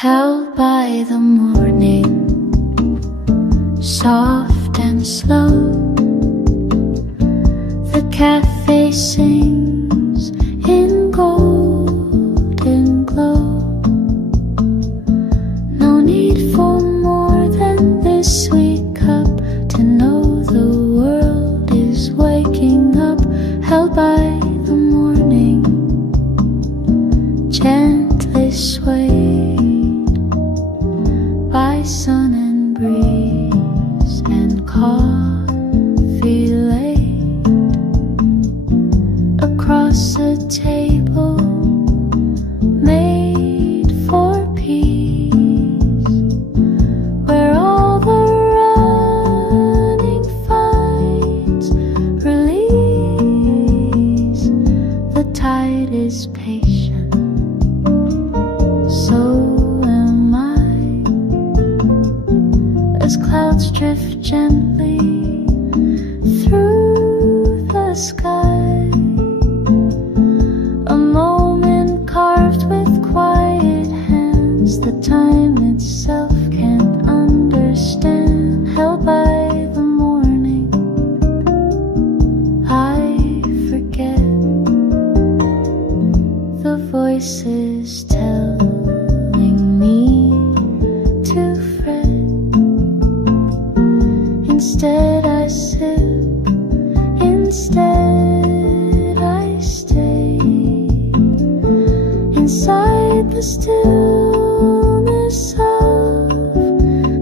held by the morning, soft and slow. The cafe sings in golden glow. No need for more than this sweet cup to know the world is waking up, held by the morning, gently swayed by sun and breeze and coffee laid across a table made for peace, where all the running fights release. The tide is patient, so am I, as clouds drift gently through the sky. A moment carved with quiet hands, the time itself can't understand, held by the morning. I forget the voices telling me to fret. Instead I sip, instead I stay inside the stillness of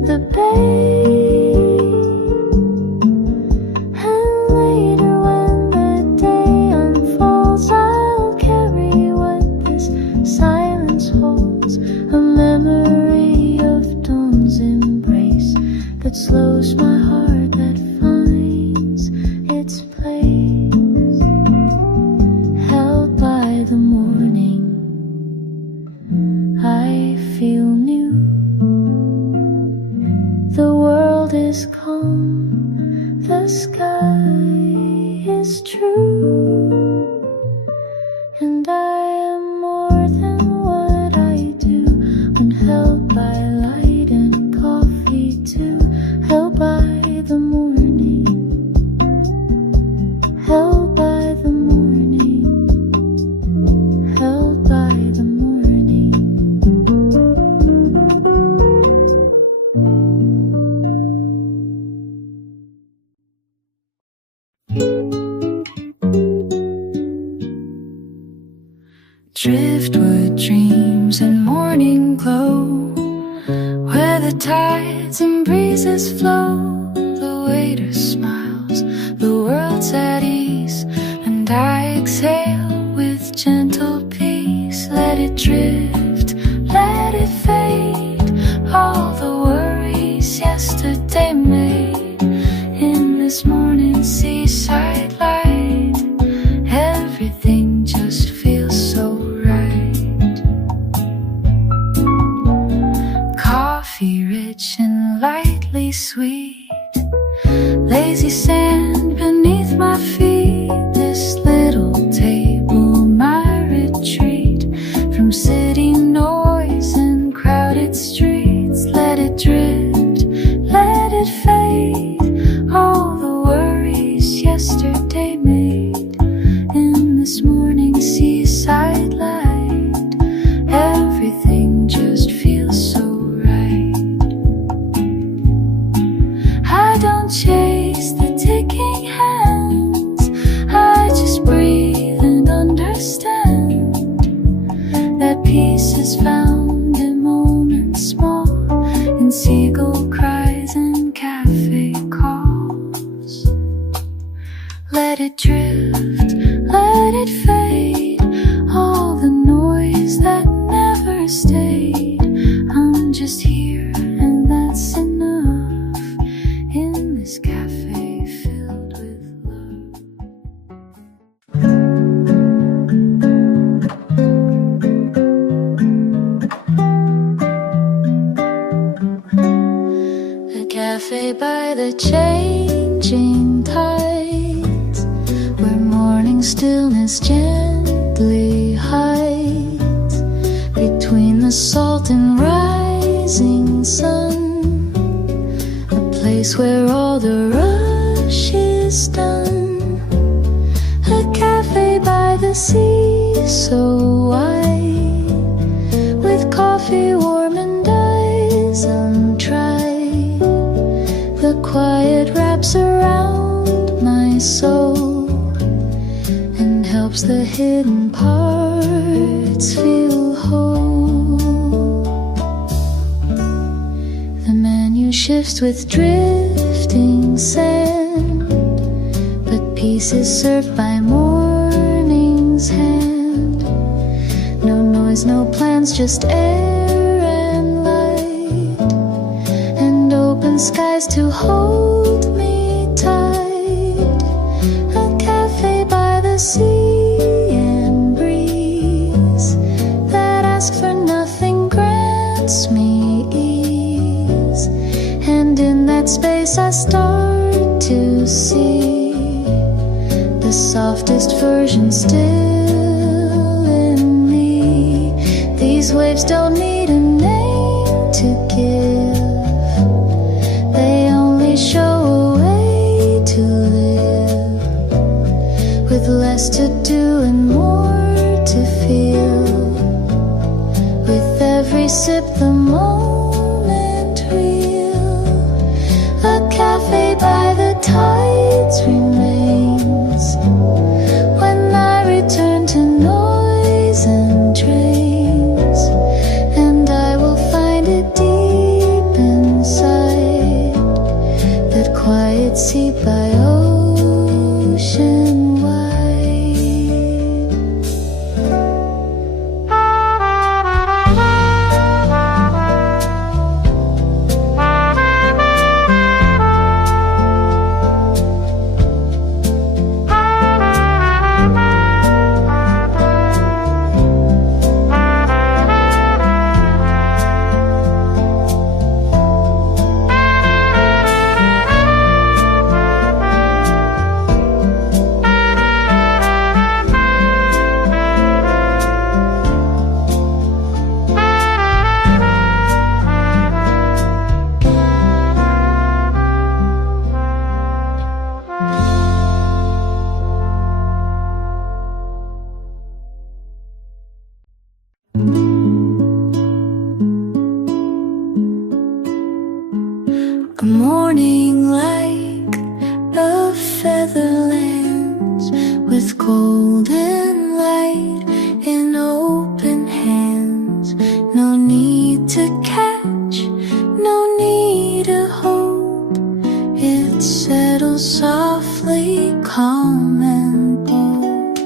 the bay. And later when the day unfolds, I'll carry what this silence holds, a memory of dawn's embrace that slows my heart, that finds its place, held by the morning. I feel new. The world is calm, the sky is true, and I am more than what I do when held by light and coffee too, held by the morning, held by the morning, held by the morning. Driftwood dreams and morning glow, where the tides and breezes flow. The waiter smiles, the world's at ease, and I exhale with gentle peace. Let it drift, let it fade, all the worries yesterday made. In this morning seaside light, everything just feels so right. Coffee rich and lightly sweet, lazy sand beneath my feet. This little table, my retreat from city noise and crowded streets. Let it drift, let it fade, all the worries yesterday made. In this morning seaside light, everything just feels so right. I don't chase the ticking hands, I just breathe and understand that peace is found in moments small, in seagull cries and cafe calls. Let it drift, let it fade, all the noise that never stayed. I'm just here and that's enough, in this cafe filled with love. A cafe by the changing tides, where morning stillness gently hides between the salt and rising sun, a place where all the rush is done, a cafe by the sea so wide, with coffee warm and eyes untried. The quiet wraps around my soul and helps the hidden parts feel whole. The menu shifts with drifting sand, but peace is served by morning's hand. No noise, no plans, just air and light, and open skies to hold me tight. A cafe by the sea and breeze that asks for nothing grants me ease, and in that space I start to see the softest version still in me. These waves don't need a name to give, they only show a way to live, with less to do and more to feel. With every sip the moment real. A cafe by the tides remains when I return to noise and trains, and I will find it deep inside that quiet sea by ocean wide. A morning like a feather lands, with golden light in open hands. No need to catch, no need to hope. It settles softly, calm and bold.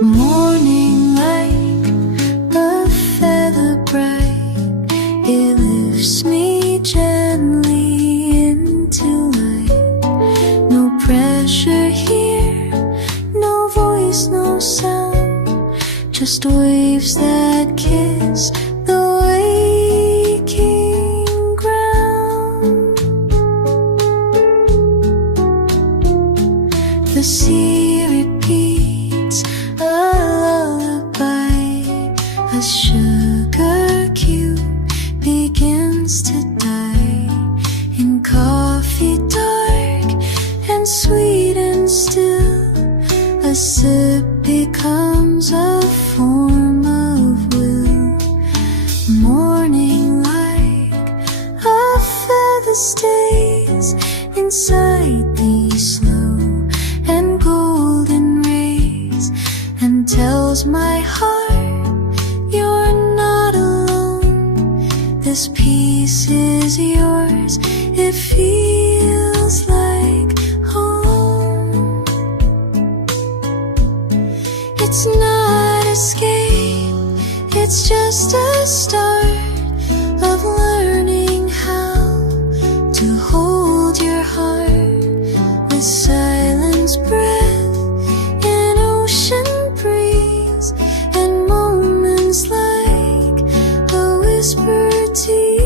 A morning like a feather bright, it lifts me gently into light. No pressure here, no voice, no sound, just waves that kiss the waking ground. The sea repeats a lullaby as sugar cube begins to die in coffee dark and sweet and still. A sip becomes a form of will. Morning like a feather stays inside these slow and golden rays, and tells my heart you're not alone. This piece is yours, it feels like home. It's not escape, it's just a start of learning how to hold your heart with silence, breath, and ocean breeze, and moments like a whisper to you.